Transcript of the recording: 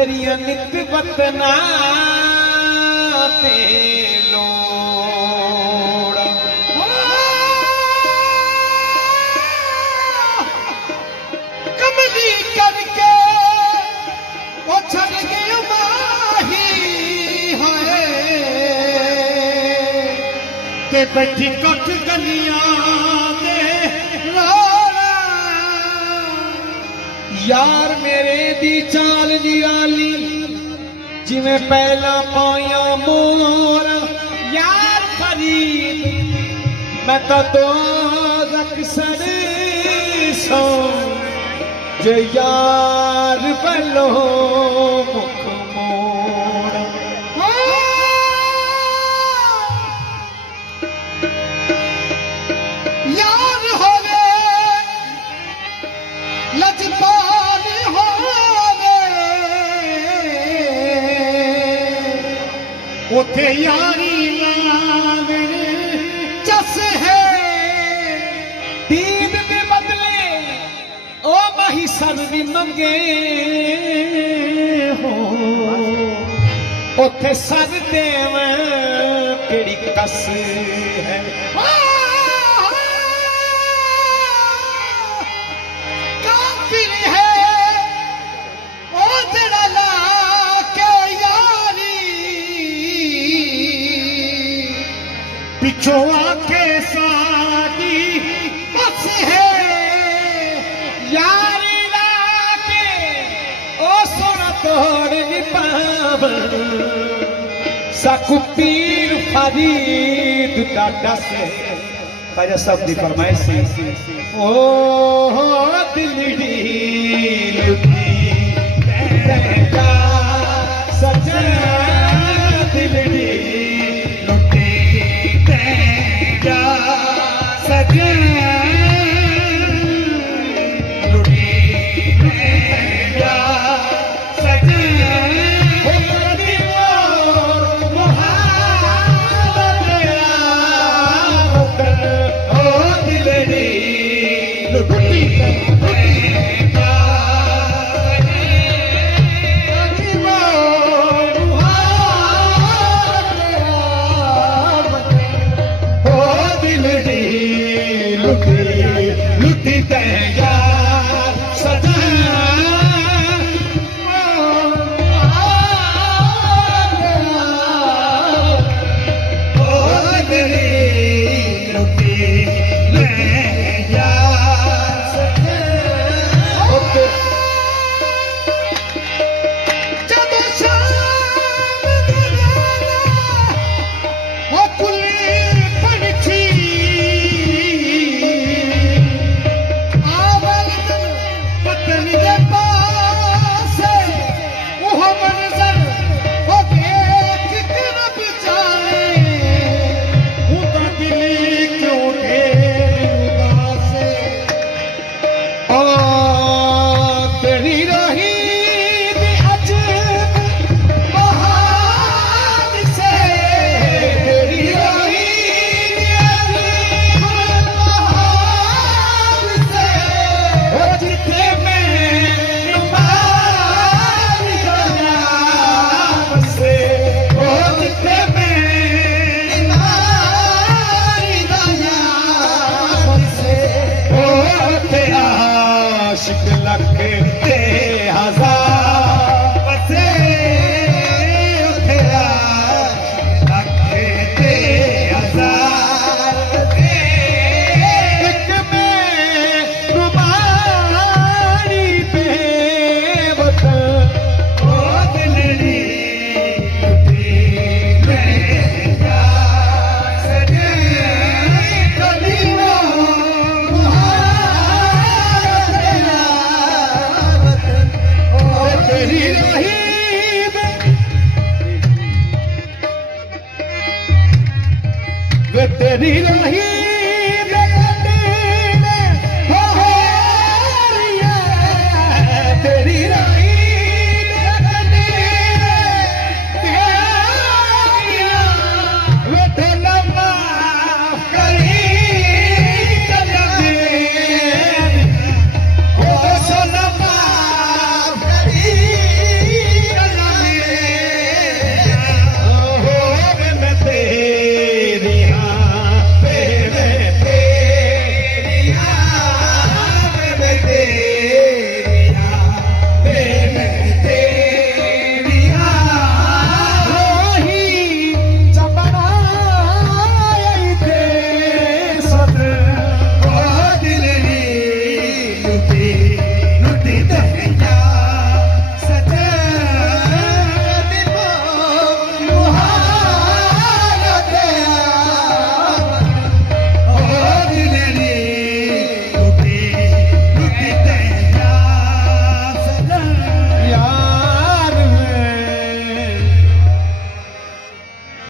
तेरिया नित बतना पे लोड़ा कमली करके वो छड़ गई माही है ते बैठी कट गलियां दे लोड़ा यार मेरे दी चाल निराली जिवें पहला पाया मोर यार फरीद मैं तो अक्सर सो जे यार बलो मुख मोड़ यार होवे लजपाल होवे उथे यारी लावण जस है दीन दे बदले ओ माही सन भी मंगे हो उथे सर देव केड़ी कस है काफिर है ओ जड़ा ला के यारी पिछो आके साडी बस है यारी लाके ओ सोना तोड़ नी पावन साकू पीर फरीद डाटा से खाजा सब दी फरमाइश ओ दिलड़ी लुटी तेरा सजना दिलड़ी लुटी तेरा सजना तेरी